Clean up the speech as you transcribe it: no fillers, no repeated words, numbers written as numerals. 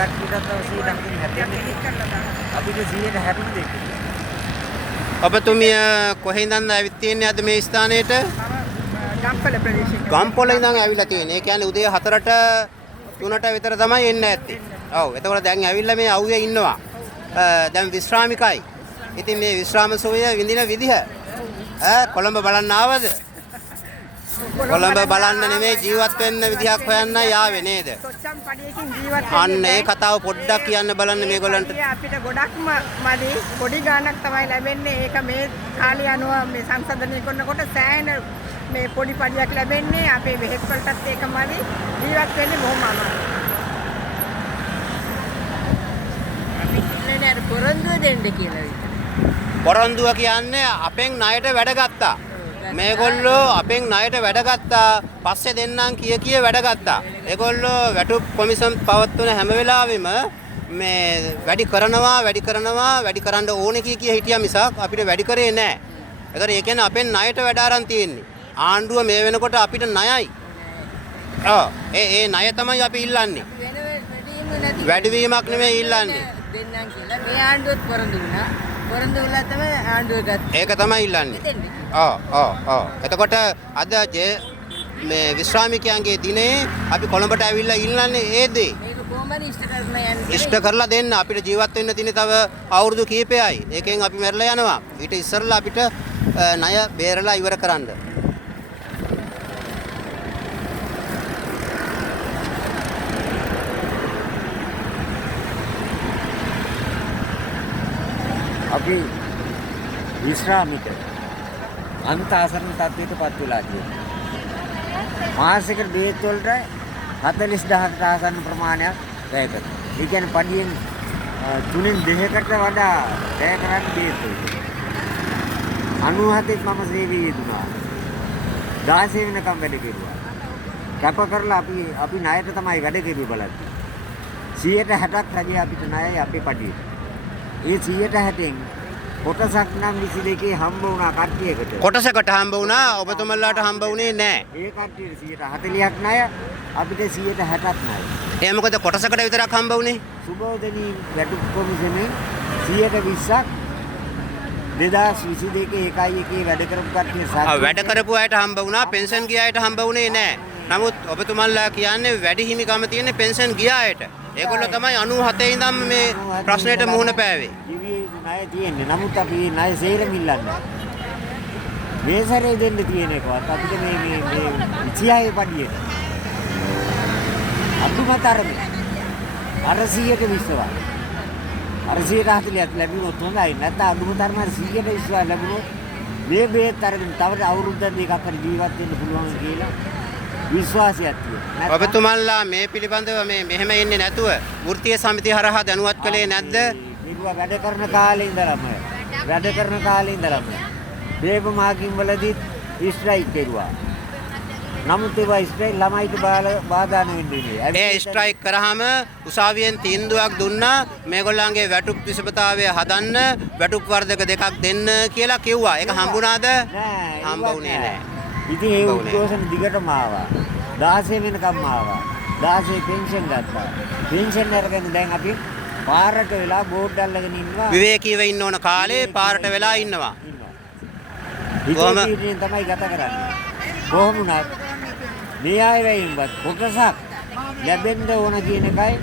කට්ටියටත් අවශ්‍ය ළඟින් හැදෙන්නේ. අපිට 160 දෙක. ඔබතුමිය කොහේ ඉඳන්ද ඇවිත් තියෙන්නේ අද මේ ස්ථානෙට? ගම්පල ප්‍රදේශයේ. ගම්පොළ ඉඳන් ඇවිල්ලා තියෙන්නේ. ඒ කියන්නේ උදේ 4ට 3ට විතර තමයි එන්න ඇත්තේ. ඔව්. එතකොට දැන් ඇවිල්ලා මේ අවුවේ ඉන්නවා. දැන් විශ්‍රාමිකයි. ඉතින් මේ විශ්‍රාම සෝය විඳින විදිහ කොළඹ බලන්න ආවද? කොළඹ බලන්න නෙමෙයි ජීවත් වෙන්න විදිහක් හොයන්න යාවේ නේද? කොච්චම් පඩියකින් ජීවත් අන්න ඒ කතාව පොඩ්ඩක් කියන්න බලන්න මේගොල්ලන්ට. අපිට ගොඩක්ම මදි පොඩි ගාණක් තමයි ලැබෙන්නේ. ඒක මේ කාලය අනුව මේ සංසන්දනය කරනකොට සෑහෙන මේ පොඩි පඩියක් ලැබෙන්නේ. අපේ වෙහෙත් වලටත් ඒක මදි. ජීවත් වෙන්නේ බොහොම අමාරුයි. අපි කියන්නේ අර පොරොන්දුව දෙන්න කියලා විතරයි. පොරොන්දුව කියන්නේ අපෙන් ණයට වැඩ ගත්තා. මේගොල්ලෝ අපෙන් ණයට වැඩ ගත්තා. පස්සේ දෙන්නම් කිය වැඩ ගත්තා. ඒගොල්ලෝ වැටුප් කොමිසම් පවත්වන හැම වෙලාවෙම මේ වැඩි කරන්න ඕනේ කිය හිටියා මිසක් අපිට වැඩි කරේ නැහැ. ඒතර ඒ කියන්නේ අපෙන් ණයට වැඩ අරන් තියෙන්නේ. ආණ්ඩුව මේ වෙනකොට අපිට ණයයි. ඒ ණය තමයි අපි ඉල්ලන්නේ. වැඩිවීමක් නෙමෙයි ඉල්ලන්නේ. දෙන්නම් කියලා මේ ආණ්ඩුවත් පොරොන්දු වුණා. පොරොන්දු වෙලා තමයි ආණ්ඩුව ගත්තේ. ඒක තමයි ඉල්ලන්නේ. එතකොට අද මේ විශ්‍රාමිකයන්ගේ දිනේ අපි කොළඹට ඇවිල්ලා ඉල්ලන්නේ ඒ දේ. මේක කොහොමද ඉෂ්ට කරන්න යන්නේ? ඉෂ්ට කරලා දෙන්න. අපිට ජීවත් වෙන්න තියෙන තව අවුරුදු කීපයයි. ඒකෙන් අපි මැරලා යනවා. ඊට ඉස්සරලා අපිට ණය බේරලා ඉවර කරන්න. අපි විශ්‍රාමික අන්ත ආසන්න තත්ත්වයට පත් වෙලා තියෙනවා. මාසිකට බේත් වලට 40000කට ආසන්න ප්‍රමාණයක් වැය කරනවා. ඒ කියන්නේ පඩියෙන් 3-2කට වඩා වැය කරන්න බේත් වලට. 97ත් මම සේවයේ යෙදුණා. 16 වෙනකම් වැඩ කෙරුවා. කැප කරලා අපි ණයට තමයි වැඩ කෙරුවේ බලන්න. 160ක් රැදී අපිට ණයයි අපේ පඩියේ. ඒ 160න් කොටසක් නම් 22 හම්බ වුණා කට්ටියකට. කොටසකට හම්බ වුණා ඔබතුමන්ලාට හම්බ වුණේ නැහැ. ඒ කට්ටියට 140ක් ණය අපිට 160ක් ණය. ඒ මොකද කොටසකට විතරක් හම්බ වුණේ? සුබෝධනී වැටුප් කොමිසමෙන් 120ක් 2022 එකයි වැඩ කරපු කට්ටිය වැඩ කරපු අයට හම්බ වුණා. පෙන්ෂන් ගිය අයට හම්බ වුණේ නැහැ. නමුත් ඔබතුමන්ලා කියන්නේ වැඩි හිමිකම තියෙන්නේ පෙන්ෂන් ගිය අයට. ඒගොල්ලෝ තමයි 97 ඉඳන් මේ ප්‍රශ්නෙට මුහුණ පෑවේ. දිවි ණය තියෙන්නේ. නමුත් අපි ණය සේරම ඉල්ලන්නේ. මේ සැරේ දෙන්න තියෙන එකවත් අපිට මේ 26 පඩියට. අතුමතරමේ. අර 100ට විශ්වාස. අර 140ක් ලැබුණොත් හොඳයි. නැත්නම් අතුමතරම 100ට විශ්වාස ලැබුණොත් මේ බේත් අරගෙන තව අවුරුද්දක් දෙකක් හරි ජීවත් වෙන්න පුළුවන් කියලා විශ්වාසයක් තියෙනවා. ඔබතුමන්ලා මේ පිළිබඳව මෙහෙම ඉන්නේ නැතුව වෘත්තීය සමිතිය හරහා දැනුවත් කළේ නැද්ද? ඉරුවා වැඩ කරන කාලේ ඉඳලම දේව මාකින් වලදී ස්ට්‍රයික් කෙරුවා. නමුත් ඒ ස්ට්‍රයික් ළමයිට බාධා නෙවෙන්නේ. ඒ ස්ට්‍රයික් කරාම උසාවියෙන් තීන්දුවක් දුන්නා මේගොල්ලන්ගේ වැටුප් විසපතාවය හදන්න වැටුප් වර්ධක දෙකක් දෙන්න කියලා කිව්වා. ඒක හම්බුණාද? හම්බ වුණේ නැහැ. ඉතින් ඒ උද්ඝෝෂණ දිගටම ආවා. 16 වෙනකම් ආවා. 16 පෙන්ෂන් ගත්තා. පෙන්ෂන් අරගෙන දැන් අපි පාරට වෙලා බෝඩ් අල්ලගෙන ඉන්නවා. විවේකීව ඉන්න ඕන කාලේ පාරට වෙලා ඉන්නවා. කොහොම තමයි ගත කරන්නේ. කොහොම වුණත් මේ ආයෙත් කොටසක් ලැබෙන්න ඕන කියන එකයි